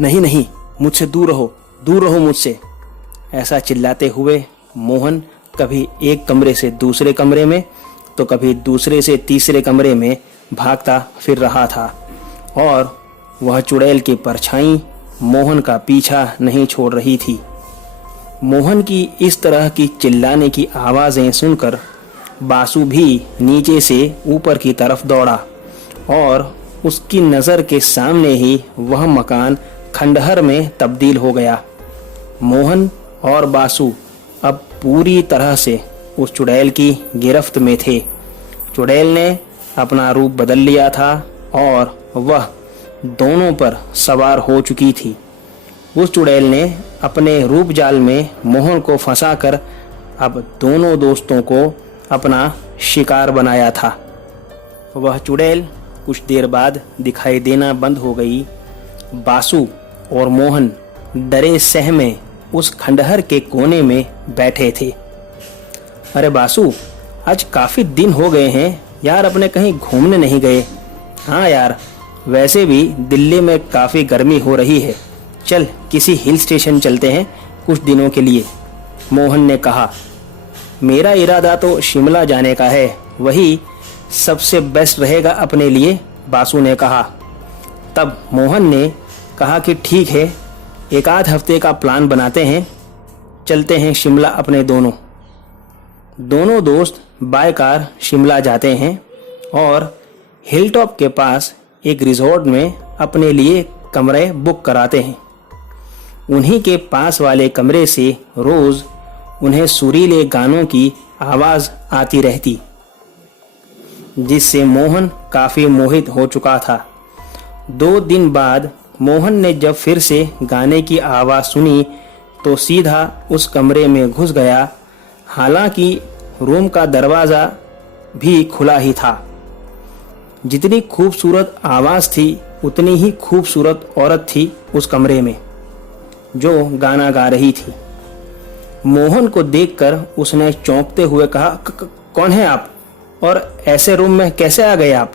नहीं नहीं, मुझसे दूर रहो मुझसे। ऐसा चिल्लाते हुए मोहन कभी एक कमरे से दूसरे कमरे में तो कभी दूसरे से तीसरे कमरे में भागता फिर रहा था और वह चुड़ैल की परछाई मोहन का पीछा नहीं छोड़ रही थी। मोहन की इस तरह की चिल्लाने की आवाज़ें सुनकर बासु भी नीचे से ऊपर की तरफ दौड़ा और उसकी नज़र के सामने ही वह मकान खंडहर में तब्दील हो गया। मोहन और बासु अब पूरी तरह से उस चुड़ैल की गिरफ्त में थे। चुड़ैल ने अपना रूप बदल लिया था और वह दोनों पर सवार हो चुकी थी। उस चुड़ैल ने अपने रूप जाल में मोहन को फंसाकर अब दोनों दोस्तों को अपना शिकार बनाया था। वह चुड़ैल कुछ देर बाद दिखाई देना बंद हो गई। बासु और मोहन डरे सहमे उस खंडहर के कोने में बैठे थे। अरे बासु, आज काफ़ी दिन हो गए हैं यार, अपने कहीं घूमने नहीं गए। हाँ यार, वैसे भी दिल्ली में काफ़ी गर्मी हो रही है, चल किसी हिल स्टेशन चलते हैं कुछ दिनों के लिए, मोहन ने कहा। मेरा इरादा तो शिमला जाने का है, वही सबसे बेस्ट रहेगा अपने लिए, बासु ने कहा। तब मोहन ने कहा कि ठीक है, एक आध हफ्ते का प्लान बनाते हैं, चलते हैं शिमला अपने दोनों दोस्त बाय कार शिमला जाते हैं और हिलटॉप के पास एक रिजॉर्ट में अपने लिए कमरे बुक कराते हैं। उन्हीं के पास वाले कमरे से रोज़ उन्हें सुरीले गानों की आवाज़ आती रहती, जिससे मोहन काफ़ी मोहित हो चुका था। 2 दिन बाद मोहन ने जब फिर से गाने की आवाज़ सुनी तो सीधा उस कमरे में घुस गया। हालांकि रूम का दरवाज़ा भी खुला ही था। जितनी खूबसूरत आवाज़ थी उतनी ही खूबसूरत औरत थी उस कमरे में जो गाना गा रही थी। मोहन को देखकर उसने चौंकते हुए कहा, कौन है आप और ऐसे रूम में कैसे आ गए आप?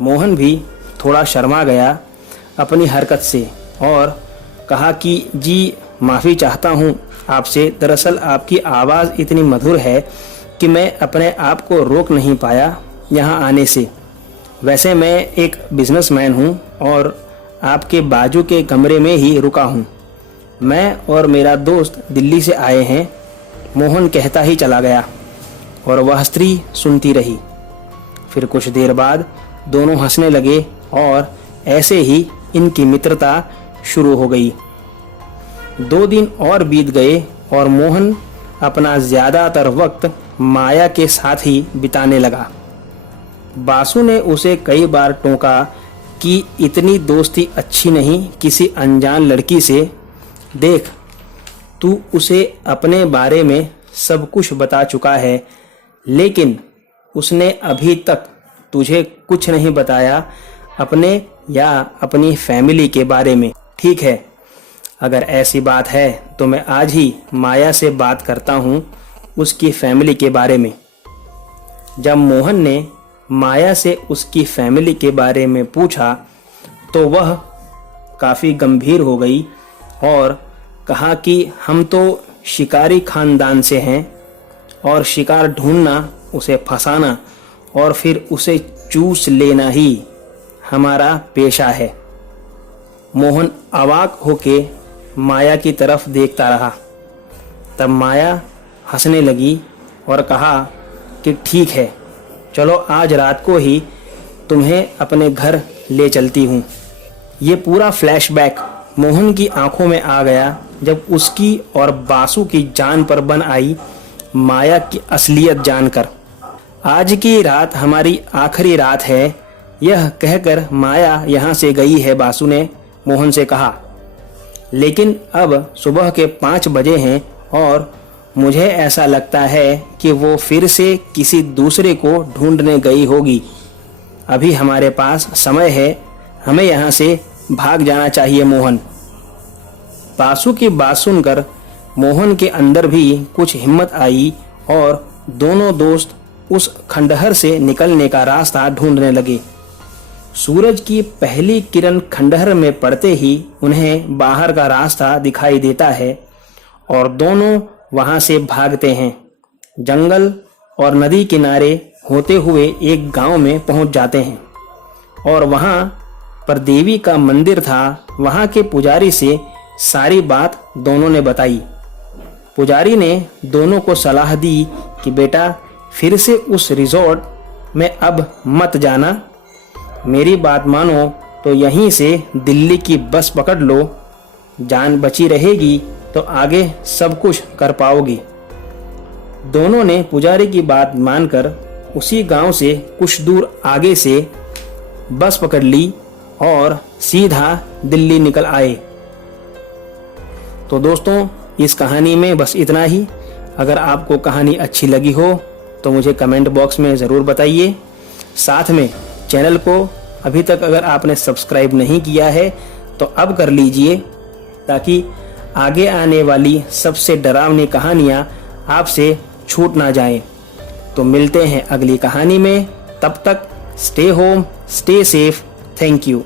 मोहन भी थोड़ा शर्मा गया अपनी हरकत से और कहा कि जी माफ़ी चाहता हूँ आपसे, दरअसल आपकी आवाज़ इतनी मधुर है कि मैं अपने आप को रोक नहीं पाया यहाँ आने से। वैसे मैं एक बिजनेसमैन हूँ और आपके बाजू के कमरे में ही रुका हूँ। मैं और मेरा दोस्त दिल्ली से आए हैं, मोहन कहता ही चला गया और वह स्त्री सुनती रही। फिर कुछ देर बाद दोनों हंसने लगे और ऐसे ही इनकी मित्रता शुरू हो गई। 2 दिन और बीत गए और मोहन अपना ज़्यादातर वक्त माया के साथ ही बिताने लगा। बासु ने उसे कई बार टोका कि इतनी दोस्ती अच्छी नहीं किसी अनजान लड़की से। देख, तू उसे अपने बारे में सब कुछ बता चुका है, लेकिन उसने अभी तक तुझे कुछ नहीं बताया अपने या अपनी फैमिली के बारे में। ठीक है, अगर ऐसी बात है तो मैं आज ही माया से बात करता हूँ उसकी फैमिली के बारे में। जब मोहन ने माया से उसकी फैमिली के बारे में पूछा तो वह काफ़ी गंभीर हो गई और कहा कि हम तो शिकारी खानदान से हैं और शिकार ढूंढना, उसे फंसाना और फिर उसे चूस लेना ही हमारा पेशा है। मोहन अवाक होके माया की तरफ देखता रहा। तब माया हंसने लगी और कहा कि ठीक है, चलो आज रात को ही तुम्हें अपने घर ले चलती हूँ। ये पूरा फ्लैशबैक मोहन की आंखों में आ गया जब उसकी और बासु की जान पर बन आई माया की असलियत जानकर। आज की रात हमारी आखिरी रात है, यह कहकर माया यहाँ से गई है, बासु ने मोहन से कहा। लेकिन अब सुबह के 5 बजे हैं और मुझे ऐसा लगता है कि वो फिर से किसी दूसरे को ढूंढने गई होगी। अभी हमारे पास समय है, हमें यहाँ से भाग जाना चाहिए मोहन। बासु की बात सुनकर मोहन के अंदर भी कुछ हिम्मत आई और दोनों दोस्त उस खंडहर से निकलने का रास्ता ढूंढने लगे। सूरज की पहली किरण खंडहर में पड़ते ही उन्हें बाहर का रास्ता दिखाई देता है और दोनों वहां से भागते हैं। जंगल और नदी किनारे होते हुए एक गांव में पहुंच जाते हैं और वहां पर देवी का मंदिर था। वहां के पुजारी से सारी बात दोनों ने बताई। पुजारी ने दोनों को सलाह दी कि बेटा फिर से उस रिजॉर्ट में अब मत जाना, मेरी बात मानो तो यहीं से दिल्ली की बस पकड़ लो, जान बची रहेगी तो आगे सब कुछ कर पाओगी। दोनों ने पुजारी की बात मानकर उसी गांव से कुछ दूर आगे से बस पकड़ ली और सीधा दिल्ली निकल आए। तो दोस्तों इस कहानी में बस इतना ही। अगर आपको कहानी अच्छी लगी हो तो मुझे कमेंट बॉक्स में ज़रूर बताइए। साथ में चैनल को अभी तक अगर आपने सब्सक्राइब नहीं किया है तो अब कर लीजिए, ताकि आगे आने वाली सबसे डरावनी कहानियाँ आपसे छूट ना जाएं। तो मिलते हैं अगली कहानी में, तब तक stay home, stay safe. Thank you.